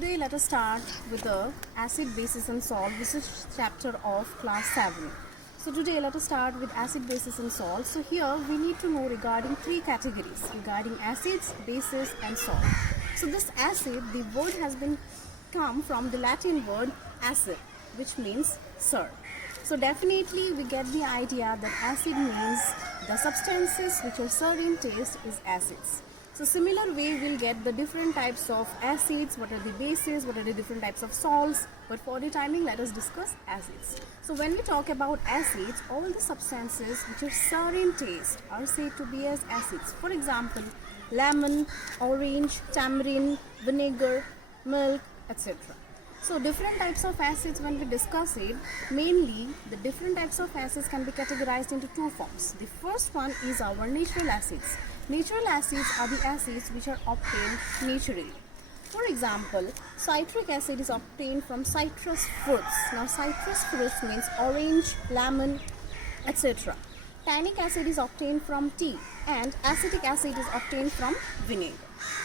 today let us start with the acid, bases and salt. This is chapter of class 7. So today let us start with acid, bases and salt. So here we need to know regarding three categories regarding acids, bases and salt. So this acid, the word has been come from the Latin word acid, which means sir. So definitely we get the idea that acid means the substances which are sour in taste is acids. So similar way we'll get the different types of acids, what are the bases, what are the different types of salts, but for the timing let us discuss acids. So when we talk about acids, all the substances which are sour in taste are said to be as acids. For example, lemon, orange, tamarind, vinegar, milk, etc. So different types of acids, when we discuss it, mainly the different types of acids can be categorized into two forms. The first one is our natural acids. Natural acids are the acids which are obtained naturally. For example, citric acid is obtained from citrus fruits. Now citrus fruits means orange, lemon, etc. Tannic acid is obtained from tea and acetic acid is obtained from vinegar.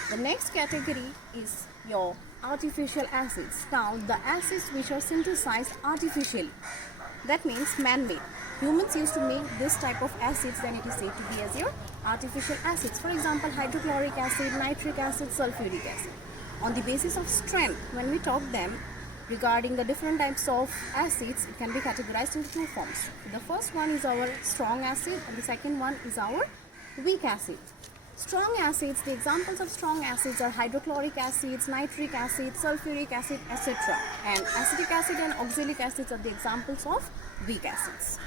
The next category is your artificial acids. Now the acids which are synthesized artificially, that means man-made. Humans used to make this type of acids, then it is said to be as your artificial acids. For example, hydrochloric acid, nitric acid, sulfuric acid. On the basis of strength, when we talk them regarding the different types of acids, it can be categorized into two forms. The first one is our strong acid and the second one is our weak acid. Strong acids, the examples of strong acids are hydrochloric acids, nitric acid, sulfuric acid, etc. And acetic acid and oxalic acids are the examples of weak acids.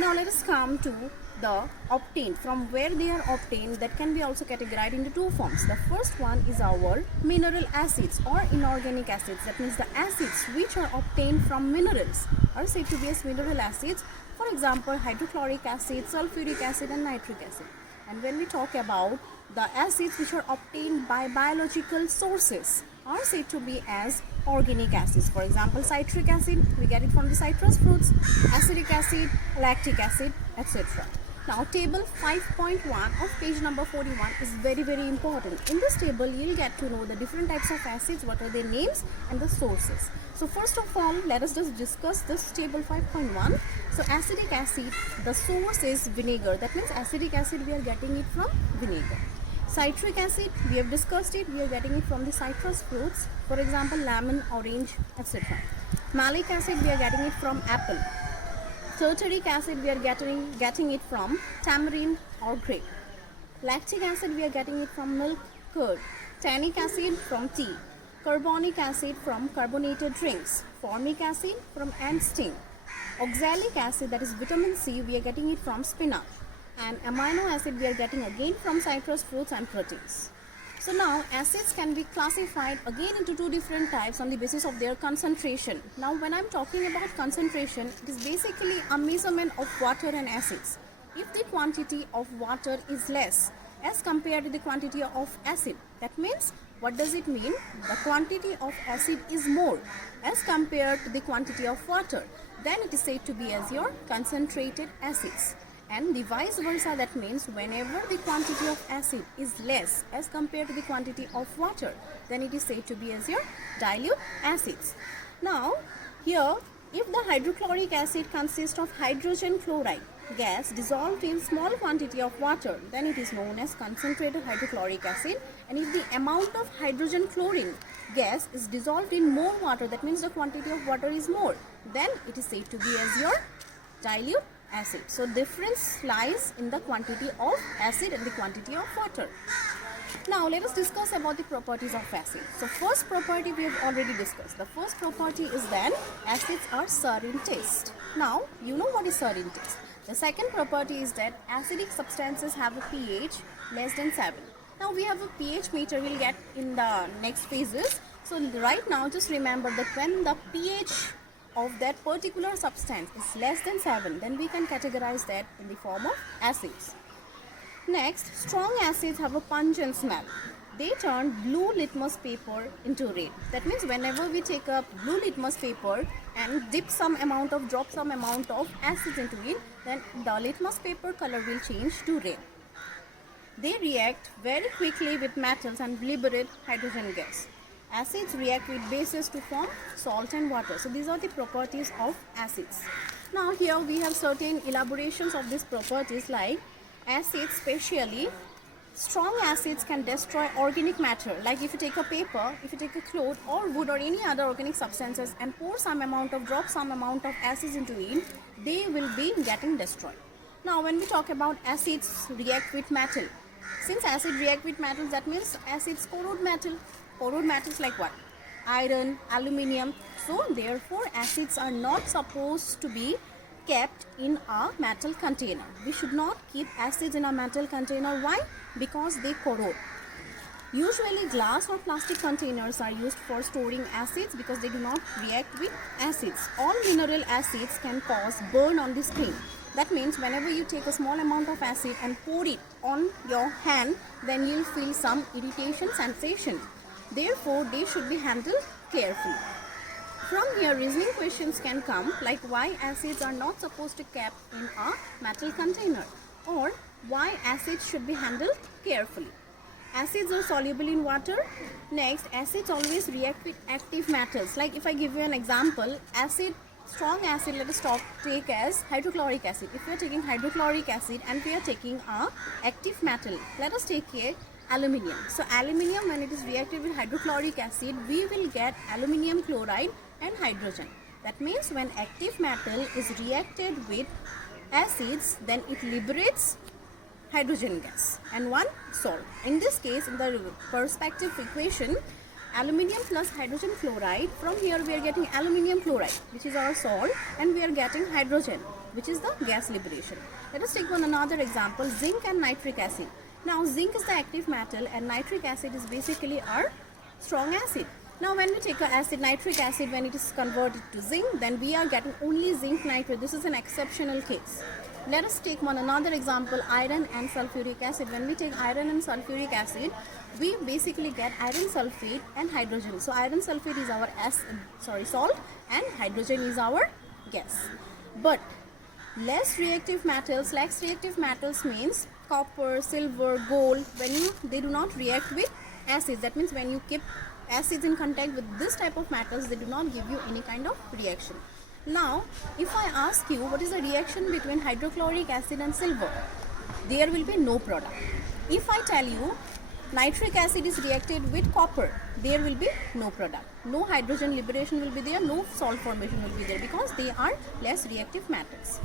Now let us come to the obtained, from where they are obtained, that can be also categorized into two forms. The first one is our mineral acids or inorganic acids. That means the acids which are obtained from minerals are said to be as mineral acids. For example, hydrochloric acid, sulfuric acid and nitric acid. And when we talk about the acids which are obtained by biological sources are said to be as organic acids. For example, citric acid, we get it from the citrus fruits, acetic acid, lactic acid, etc. Now table 5.1 of page number 41 is very important. In this table you will get to know the different types of acids, what are their names and the sources. So first of all, let us just discuss this table 5.1. So acetic acid, the source is vinegar. That means acetic acid we are getting it from vinegar. Citric acid, we have discussed it, we are getting it from the citrus fruits. For example, lemon, orange, etc. Malic acid, we are getting it from apple. Tartaric acid, we are getting it from tamarind or grape. Lactic acid, we are getting it from milk, curd. Tannic acid from tea. Carbonic acid from carbonated drinks. Formic acid from ant sting. Oxalic acid, that is vitamin C, we are getting it from spinach. And amino acid we are getting again from citrus fruits and proteins. So now acids can be classified again into two different types on the basis of their concentration. Now when I am talking about concentration, it is basically a measurement of water and acids. If the quantity of water is less as compared to the quantity of acid, that means, what does it mean? The quantity of acid is more as compared to the quantity of water, then it is said to be as your concentrated acids. And the vice versa, that means whenever the quantity of acid is less as compared to the quantity of water, then it is said to be as your dilute acids. Now here, if the hydrochloric acid consists of hydrogen chloride gas dissolved in small quantity of water, then it is known as concentrated hydrochloric acid. And if the amount of hydrogen chlorine gas is dissolved in more water, that means the quantity of water is more, then it is said to be as your dilute acid. So difference lies in the quantity of acid and the quantity of water. Now let us discuss about the properties of acid. So first property we have already discussed. The first property is that acids are sour in taste. Now you know what is sour in taste. The second property is that acidic substances have a pH less than 7. Now we have a pH meter we'll get in the next phases. So right now just remember that when the pH of that particular substance is less than 7, then we can categorize that in the form of acids. Next, strong acids have a pungent smell. They turn blue litmus paper into red. That means whenever we take up blue litmus paper and drop some amount of acids into it, then the litmus paper color will change to red. They react very quickly with metals and liberate hydrogen gas. Acids react with bases to form salt and water. So these are the properties of acids. Now here we have certain elaborations of these properties, like acids, especially strong acids, can destroy organic matter. Like if you take a paper, if you take a cloth or wood or any other organic substances and drop some amount of acids into it, they will be getting destroyed. Now when we talk about acids react with metal, since acid react with metals, that means acids corrode metal. Corrode metals like what? Iron, aluminium. So therefore acids are not supposed to be kept in a metal container. We should not keep acids in a metal container. Why? Because they corrode. Usually glass or plastic containers are used for storing acids because they do not react with acids. All mineral acids can cause burn on the skin. That means whenever you take a small amount of acid and pour it on your hand, then you'll feel some irritation sensation. Therefore, they should be handled carefully. From here, reasoning questions can come, like why acids are not supposed to be kept in a metal container, or why acids should be handled carefully. Acids are soluble in water. Next, acids always react with active metals. Like if I give you an example, strong acid, let us take as hydrochloric acid. If we are taking hydrochloric acid and we are taking a active metal, let us take a aluminium. So aluminium, when it is reacted with hydrochloric acid, we will get aluminium chloride and hydrogen. That means when active metal is reacted with acids, then it liberates hydrogen gas and one salt. In this case, in the perspective equation, aluminium plus hydrogen fluoride, from here we are getting aluminium chloride, which is our salt, and we are getting hydrogen, which is the gas liberation. Let us take another example, zinc and nitric acid. Now zinc is the active metal and nitric acid is basically our strong acid. Now when we take nitric acid, when it is converted to zinc, then we are getting only zinc nitrate. This is an exceptional case. Let us take another example, iron and sulfuric acid. When we take iron and sulfuric acid, we basically get iron sulfate and hydrogen. So iron sulfate is our salt, and hydrogen is our gas. But less reactive metals means copper, silver, gold, they do not react with acids. That means when you keep acids in contact with this type of metals, they do not give you any kind of reaction. Now, if I ask you what is the reaction between hydrochloric acid and silver, there will be no product. If I tell you nitric acid is reacted with copper, there will be no product. No hydrogen liberation will be there, no salt formation will be there, because they are less reactive metals.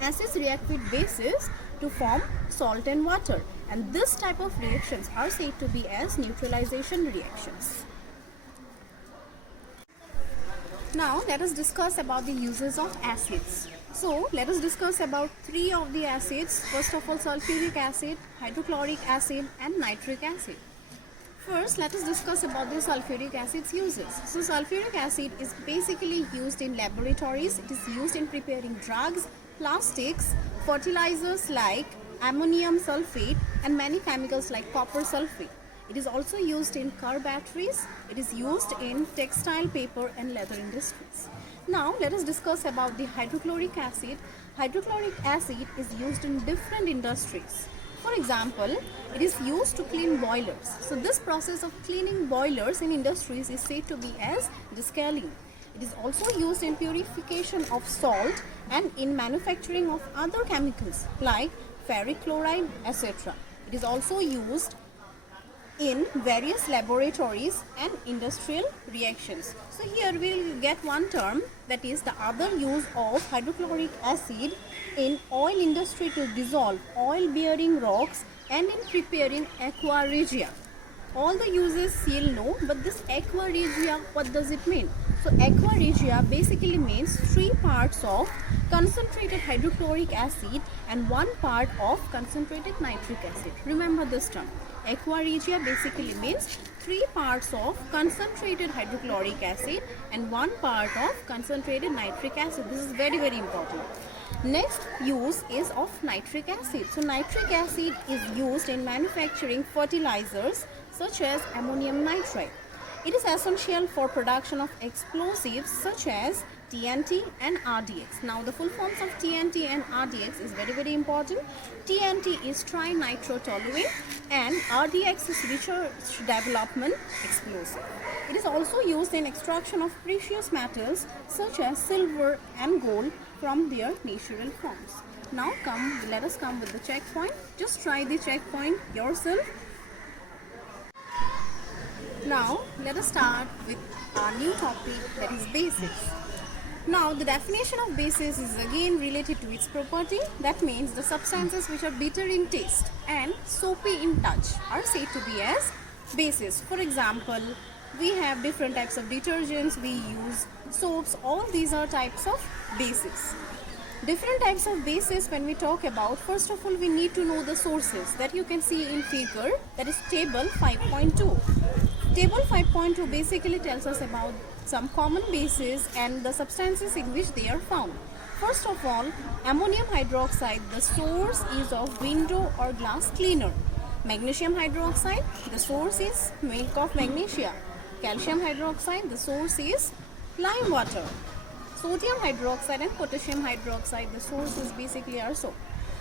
Acids react with bases to form salt and water, and this type of reactions are said to be as neutralization reactions. Now let us discuss about the uses of acids. So let us discuss about three of the acids. First of all, sulfuric acid, hydrochloric acid and nitric acid. First, let us discuss about the sulfuric acid's uses. So sulfuric acid is basically used in laboratories. It is used in preparing drugs, plastics, fertilizers like ammonium sulfate, and many chemicals like copper sulfate. It is also used in car batteries. It is used in textile, paper and leather industries. Now let us discuss about the hydrochloric acid. Hydrochloric acid is used in different industries. For example, it is used to clean boilers. So this process of cleaning boilers in industries is said to be as descaling. It is also used in purification of salt and in manufacturing of other chemicals like ferric chloride, etc. It is also used in various laboratories and industrial reactions. So here we will get one term, that is the other use of hydrochloric acid in oil industry to dissolve oil bearing rocks and in preparing aqua regia. All the uses you'll know, but this aqua regia, what does it mean? So aqua regia basically means 3 parts of concentrated hydrochloric acid and 1 part of concentrated nitric acid. Remember this term. Aqua regia basically means 3 parts of concentrated hydrochloric acid and 1 part of concentrated nitric acid. This is very, very important. Next use is of nitric acid. So nitric acid is used in manufacturing fertilizers such as ammonium nitrate. It is essential for production of explosives such as TNT and RDX. Now the full forms of TNT and RDX is very important. TNT is trinitrotoluene and RDX is research development explosive. It is also used in extraction of precious metals such as silver and gold from their natural forms. Now let us come with the checkpoint. Just try the checkpoint yourself. Now let us start with our new topic, that is bases. Now the definition of bases is again related to its property. That means the substances which are bitter in taste and soapy in touch are said to be as bases. For example, we have different types of detergents, we use soaps, all these are types of bases. Different types of bases when we talk about, first of all we need to know the sources that you can see in figure, that is table 5.2. Table 5.2 basically tells us about some common bases and the substances in which they are found. First of all, ammonium hydroxide, the source is of window or glass cleaner. Magnesium hydroxide, the source is milk of magnesia. Calcium hydroxide, the source is lime water. Sodium hydroxide and potassium hydroxide, the source is basically our soap.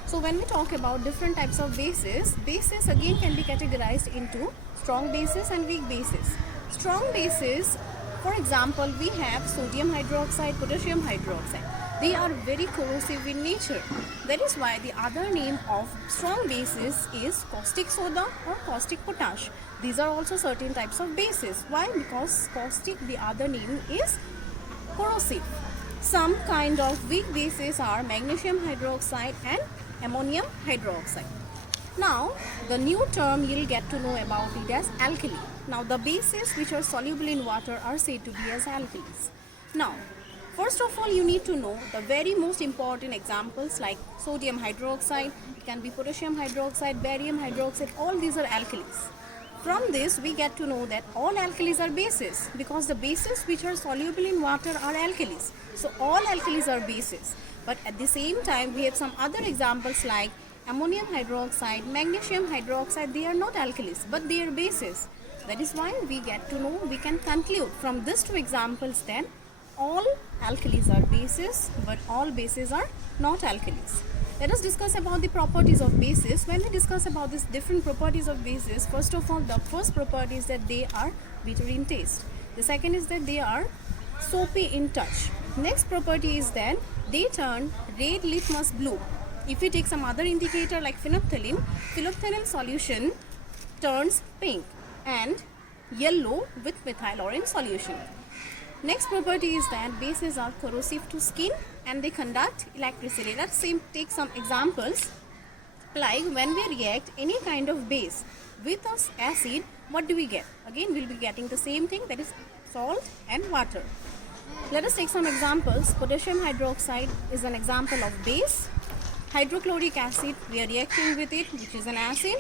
So when we talk about different types of bases, bases again can be categorized into strong bases and weak bases. Strong bases, for example, we have sodium hydroxide, potassium hydroxide. They are very corrosive in nature. That is why the other name of strong bases is caustic soda or caustic potash. These are also certain types of bases. Why? Because caustic, the other name is corrosive. Some kind of weak bases are magnesium hydroxide and ammonium hydroxide. Now, the new term you'll get to know about it as alkali. Now, the bases which are soluble in water are said to be as alkalis. Now, first of all, you need to know the very most important examples like sodium hydroxide, it can be potassium hydroxide, barium hydroxide, all these are alkalis. From this, we get to know that all alkalis are bases because the bases which are soluble in water are alkalis. So, all alkalis are bases. But at the same time, we have some other examples like ammonium hydroxide, magnesium hydroxide, they are not alkalis, but they are bases. That is why we get to know, we can conclude from these two examples that all alkalis are bases, but all bases are not alkalis. Let us discuss about the properties of bases. When we discuss about these different properties of bases, first of all, the first property is that they are bitter in taste. The second is that they are soapy in touch. Next property is that they turn red litmus blue. If we take some other indicator like phenolphthalein, phenolphthalein solution turns pink and yellow with methyl orange solution. Next property is that bases are corrosive to skin and they conduct electricity. Let's take some examples. Like when we react any kind of base with an acid, what do we get? Again, we'll be getting the same thing, that is salt and water. Let us take some examples. Potassium hydroxide is an example of base. Hydrochloric acid, we are reacting with it, which is an acid.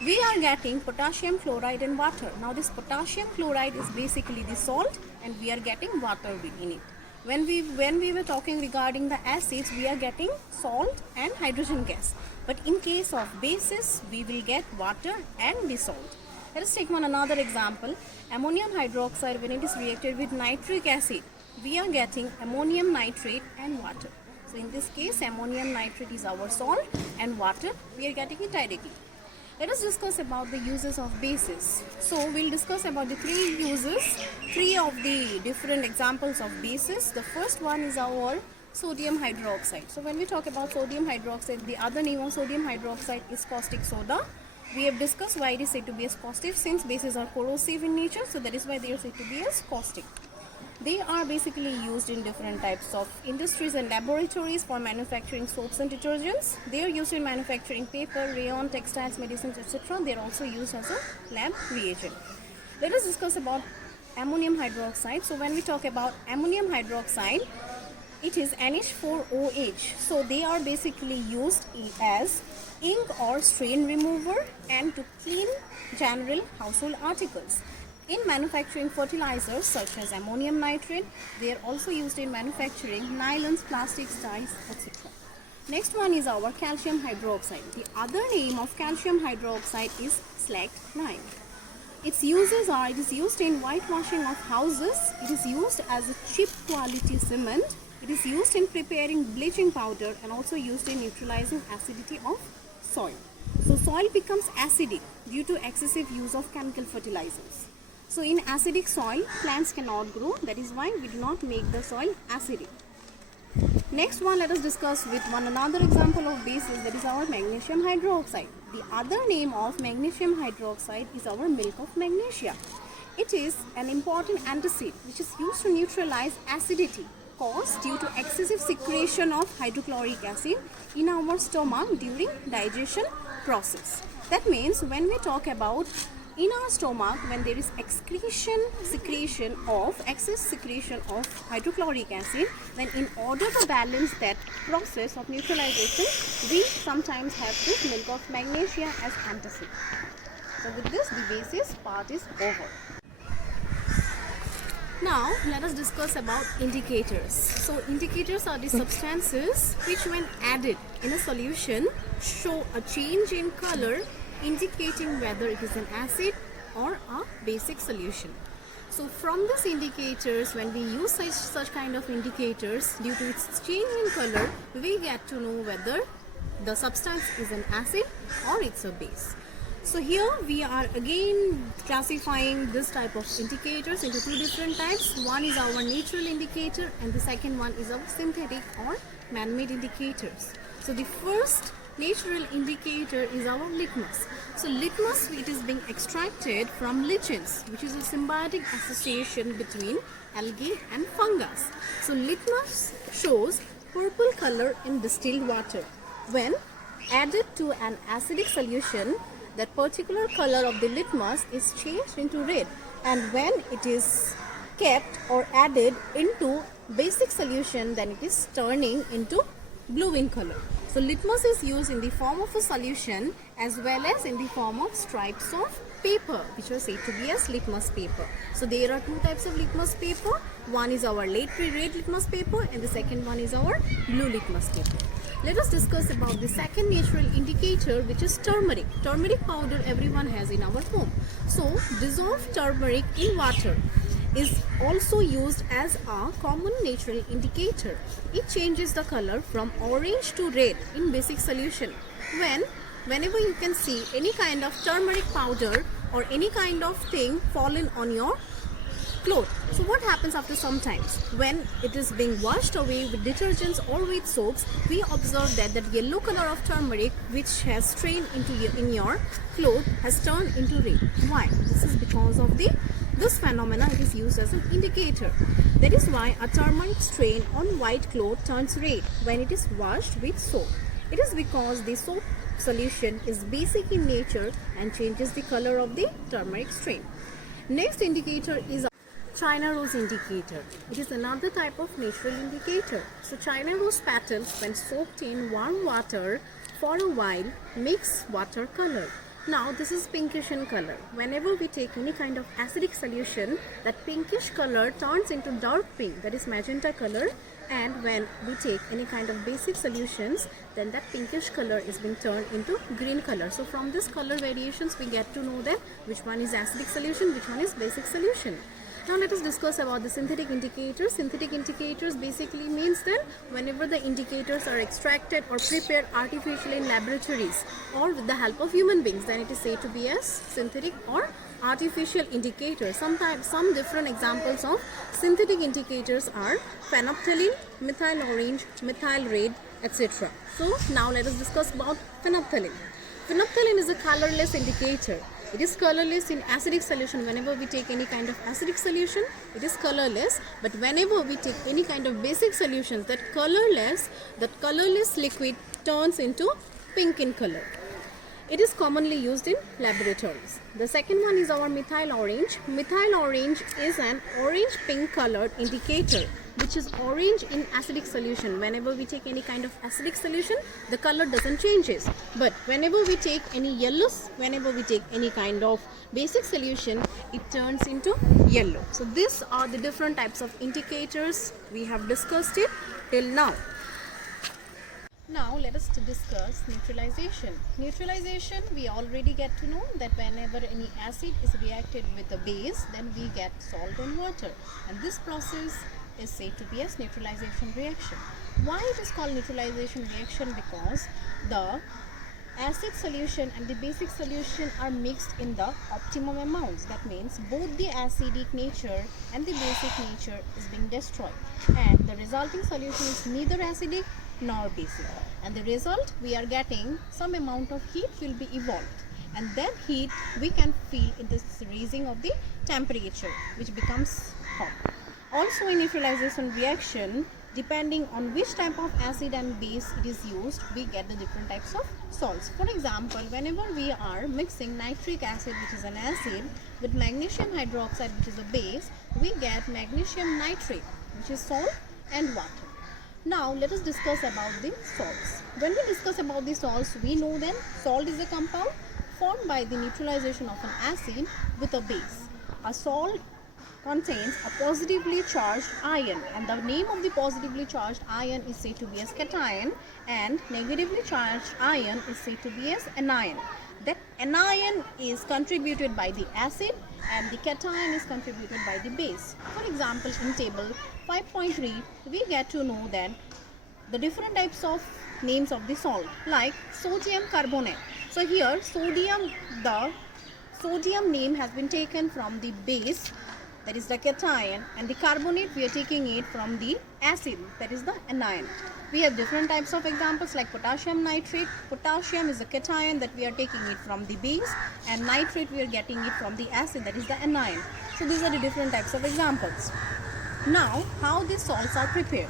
We are getting potassium chloride and water. Now this potassium chloride is basically the salt and we are getting water in it. When we were talking regarding the acids, we are getting salt and hydrogen gas. But in case of bases, we will get water and the salt. Let us take another example. Ammonium hydroxide, when it is reacted with nitric acid, we are getting ammonium nitrate and water. So in this case, ammonium nitrate is our salt and water, we are getting it directly. Let us discuss about the uses of bases. So we'll discuss about the three of the different examples of bases. The first one is our sodium hydroxide. So when we talk about sodium hydroxide, the other name of sodium hydroxide is caustic soda. We have discussed why it is said to be as caustic, since bases are corrosive in nature, so that is why they are said to be as caustic. They are basically used in different types of industries and laboratories for manufacturing soaps and detergents. They are used in manufacturing paper, rayon, textiles, medicines, etc. They are also used as a lab reagent. Let us discuss about ammonium hydroxide. So when we talk about ammonium hydroxide, it is NH4OH. So they are basically used as ink or stain remover and to clean general household articles. In manufacturing fertilizers such as ammonium nitrate, they are also used in manufacturing nylons, plastics, dyes, etc. Next one is our calcium hydroxide. The other name of calcium hydroxide is slaked lime. its uses are, it is used in whitewashing of houses, it is used as a cheap quality cement, it is used in preparing bleaching powder, and also used in neutralizing acidity of soil. So soil becomes acidic due to excessive use of chemical fertilizers. So in acidic soil, plants cannot grow. That is why we do not make the soil acidic. Next one, let us discuss with one another example of bases, that is our magnesium hydroxide. The other name of magnesium hydroxide is our milk of magnesia. It is an important antacid which is used to neutralize acidity caused due to excessive secretion of hydrochloric acid in our stomach during digestion process. That means when we talk about in our stomach, when there is excess secretion of hydrochloric acid, then in order to balance that process of neutralization, we sometimes have this milk of magnesia as antacid. So with this, the basis part is over. Now let us discuss about indicators. So indicators are the substances which when added in a solution show a change in color, indicating whether it is an acid or a basic solution. So from these indicators, when we use such kind of indicators, due to its change in color, we get to know whether the substance is an acid or it's a base. So here we are again classifying this type of indicators into two different types. One is our natural indicator and the second one is our synthetic or man-made indicators. So the first natural indicator is our litmus. So litmus, it is being extracted from lichens, which is a symbiotic association between algae and fungus. So litmus shows purple color in distilled water. When added to an acidic solution, that particular color of the litmus is changed into red, and when it is kept or added into basic solution, then it is turning into blue in color. So litmus is used in the form of a solution as well as in the form of stripes of paper, which are said to be as litmus paper. So there are two types of litmus paper. One is our late red litmus paper and the second one is our blue litmus paper. Let us discuss about the second natural indicator, which is turmeric. Turmeric powder everyone has in our home. So dissolved turmeric in water is also used as a common natural indicator. It changes the color from orange to red in basic solution. Whenever you can see any kind of turmeric powder or any kind of thing fallen on your cloth. So what happens after some time? When it is being washed away with detergents or with soaps, we observe that that yellow color of turmeric which has strained in your cloth has turned into red. Why? This is because of this phenomena. It is used as an indicator. That is why a turmeric stain on white cloth turns red when it is washed with soap. It is because the soap solution is basic in nature and changes the color of the turmeric stain. Next indicator is China rose indicator. It is another type of natural indicator. So China rose petals, when soaked in warm water for a while, makes water color. Now this is pinkish in color. Whenever we take any kind of acidic solution, that pinkish color turns into dark pink, that is magenta color, and when we take any kind of basic solutions, then that pinkish color is being turned into green color. So from this color variations we get to know that which one is acidic solution, which one is basic solution. Now let us discuss about the synthetic indicators. Synthetic indicators basically means that whenever the indicators are extracted or prepared artificially in laboratories or with the help of human beings, then it is said to be as synthetic or artificial indicators. Sometimes some different examples of synthetic indicators are phenolphthalein, methyl orange, methyl red, etc. So now let us discuss about phenolphthalein. Phenolphthalein is a colorless indicator. It is colorless in acidic solution. Whenever we take any kind of acidic solution, it is colorless. But whenever we take any kind of basic solutions, that colorless liquid turns into pink in color. It is commonly used in laboratories. The second one is our methyl orange. Methyl orange is an orange-pink colored indicator, which is orange in acidic solution. Whenever we take any kind of acidic solution, the color doesn't changes. But whenever we take any yellows, whenever we take any kind of basic solution, it turns into yellow. So these are the different types of indicators. We have discussed it till now. Now let us discuss neutralization. Neutralization, we already get to know that whenever any acid is reacted with a base, then we get salt and water, and this process is said to be as neutralization reaction. Why it is called neutralization reaction? Because the acid solution and the basic solution are mixed in the optimum amounts. That means both the acidic nature and the basic nature is being destroyed, and the resulting solution is neither acidic nor basic, and the result we are getting some amount of heat will be evolved, and that heat we can feel in this raising of the temperature, which becomes hot. Also in neutralization reaction, depending on which type of acid and base it is used, we get the different types of salts. For example, whenever we are mixing nitric acid, which is an acid, with magnesium hydroxide, which is a base, we get magnesium nitrate, which is salt, and water. Now let us discuss about the salts. When we discuss about the salts, we know that salt is a compound formed by the neutralization of an acid with a base. A salt contains a positively charged ion, and the name of the positively charged ion is said to be as cation, and negatively charged ion is said to be as anion. That anion is contributed by the acid and the cation is contributed by the base. For example, in table 5.3 we get to know that the different types of names of the salt, like sodium carbonate. So here the sodium name has been taken from the base, that is the cation, and the carbonate we are taking it from the acid, that is the anion. We have different types of examples like potassium nitrate. Potassium is the cation that we are taking it from the base, and nitrate we are getting it from the acid, that is the anion. So these are the different types of examples. Now, how these salts are prepared.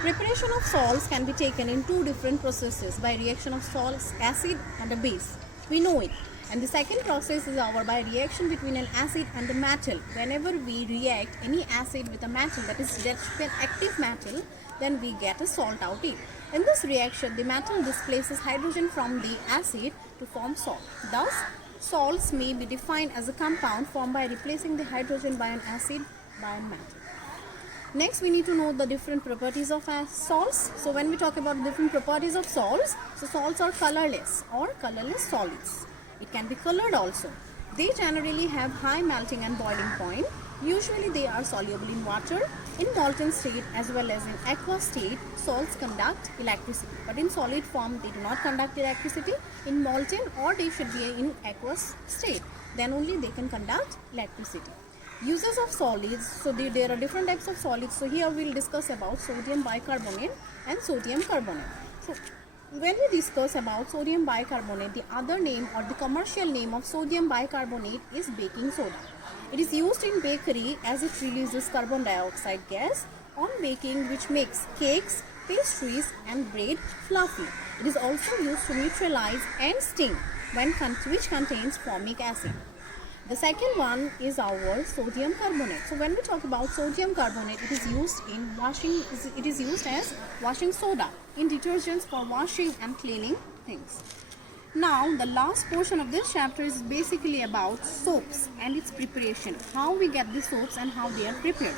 Preparation of salts can be taken in two different processes, by reaction of salts, acid and a base. We know it. And the second process is by reaction between an acid and a metal. Whenever we react any acid with a metal, that is an active metal, then we get a salt out it. In this reaction, the metal displaces hydrogen from the acid to form salt. Thus, salts may be defined as a compound formed by replacing the hydrogen by an acid by a metal. Next, we need to know the different properties of salts. So when we talk about different properties of salts, so salts are colorless or colorless solids. It can be colored also. They generally have high melting and boiling point. Usually they are soluble in water. In molten state as well as in aqueous state, salts conduct electricity. But in solid form, they do not conduct electricity. In molten, or they should be in aqueous state, then only they can conduct electricity. Uses of solids. So there are different types of solids. So here we will discuss about sodium bicarbonate and sodium carbonate. So when we discuss about sodium bicarbonate, the other name or the commercial name of sodium bicarbonate is baking soda. It is used in bakery as it releases carbon dioxide gas on baking, which makes cakes, pastries and bread fluffy. It is also used to neutralize and sting, which contains formic acid. The second one is our sodium carbonate. So when we talk about sodium carbonate, it is used in washing. It is used as washing soda in detergents for washing and cleaning things. Now the last portion of this chapter is basically about soaps and its preparation. How we get the soaps and how they are prepared.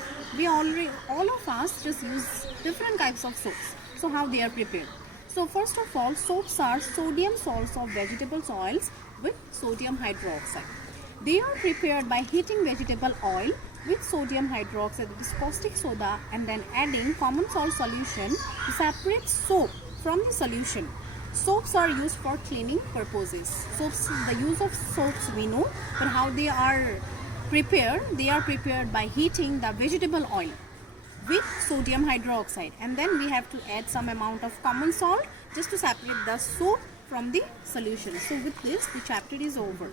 All of us just use different types of soaps. So how they are prepared. So first of all, soaps are sodium salts of vegetable oils with sodium hydroxide. They are prepared by heating vegetable oil with sodium hydroxide, that is caustic soda, and then adding common salt solution to separate soap from the solution. Soaps are used for cleaning purposes. The use of soaps we know, but how they are prepared? They are prepared by heating the vegetable oil with sodium hydroxide, and then we have to add some amount of common salt just to separate the soap from the solution. So with this, the chapter is over.